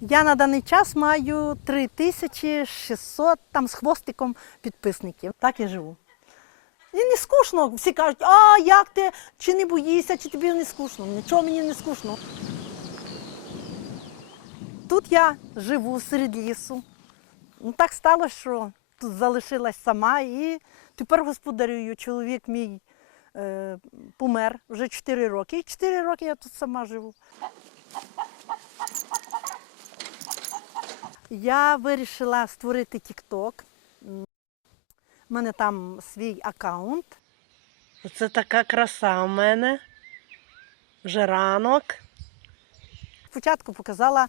Я на даний час маю 3600 там з хвостиком підписників. Так і живу. І не скучно. Всі кажуть, а як ти, чи не боїшся, чи тобі не скучно. Нічого мені не скучно. Тут я живу серед лісу. Ну, так сталося, що тут залишилась сама і тепер господарюю. Чоловік мій е, помер вже 4 роки. І 4 роки я тут сама живу. Я вирішила створити TikTok. У мене там свій аккаунт. Оце така краса в мене. Вже ранок. Спочатку показала,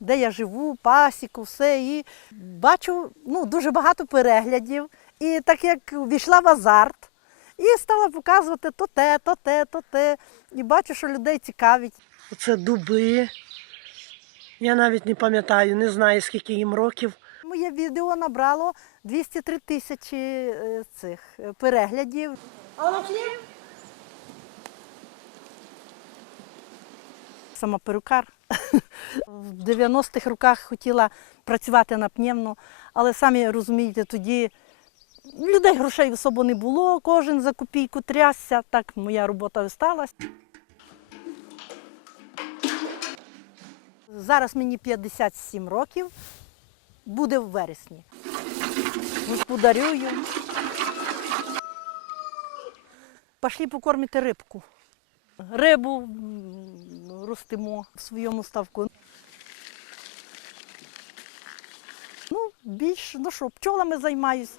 де я живу, пасіку, все. І бачу ну, дуже багато переглядів. І так як війшла в азарт, і стала показувати то те, то те, то те. І бачу, що людей цікавить. Оце дуби. Я навіть не пам'ятаю, не знаю, скільки їм років. Моє відео набрало 203 тисячі е, цих е, переглядів. Сама перукар. В 90-х роках хотіла працювати на пневну, але самі розумієте, тоді людей грошей особо не було, кожен за копійку трясся, так моя робота і Зараз мені 57 років, буде в вересні. Господарюю. Пішли покормити рибку. Рибу ростимо в своєму ставку. Ну, більш, ну що, пчолами займаюсь.